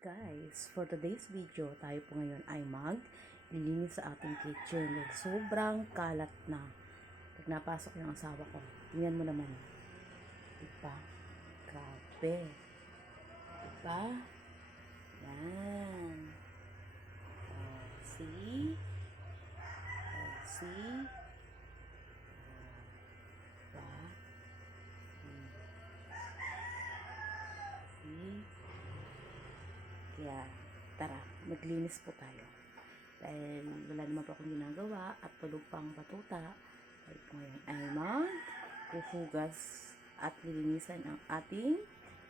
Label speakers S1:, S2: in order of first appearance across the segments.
S1: Guys, for today's video, tayo po ngayon ay mag lilinis sa ating kitchen. Like, sobrang kalat na. Pag napasok yung asawa ko, tingnan mo naman. Diba? Grabe. Diba? Yan. Oh, see? Oh, see? Diba? Hmm. See? Kaya, tara, maglinis po tayo. Dahil wala naman po akong ginagawa at tulog pang batuta. Po ngayon ay maghuhugas at lilinisan ang ating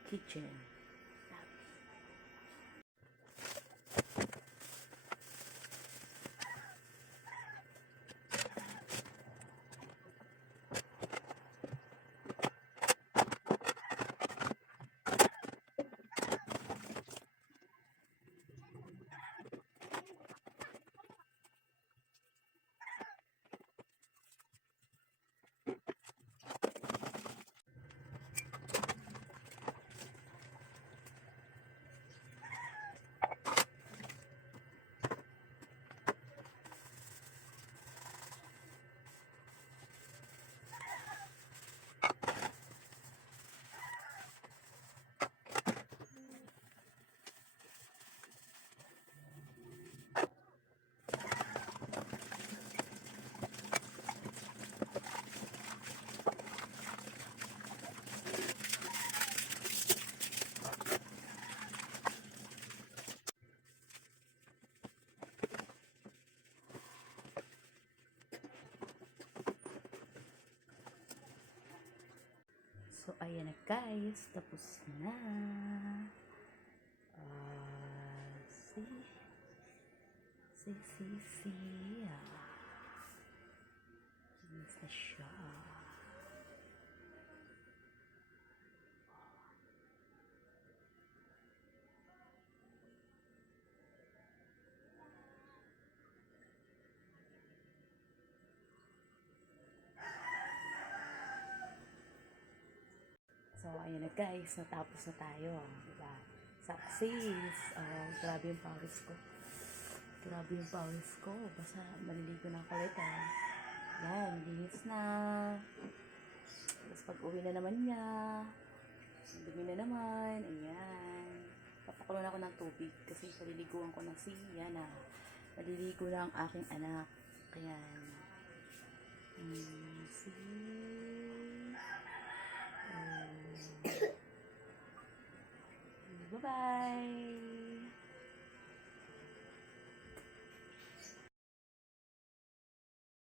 S1: kitchen. So, ayan na guys. Tapos na. Ah, see? See, see, see. Ah. Linis na siya. So, ayan na guys, natapos na tayo. Diba? Success! Oh, grabe yung pawis ko. Grabe yung pawis ko. Basta maliligo na ako ulit. Ah. Yan, linis na. Tapos pag uwi na naman niya, dumi na naman. Ayan. Papakulo na ako ng tubig kasi paliliguan ko ng si Yana. Maliligo na ang aking anak. Ayan. Hmm, see? bye.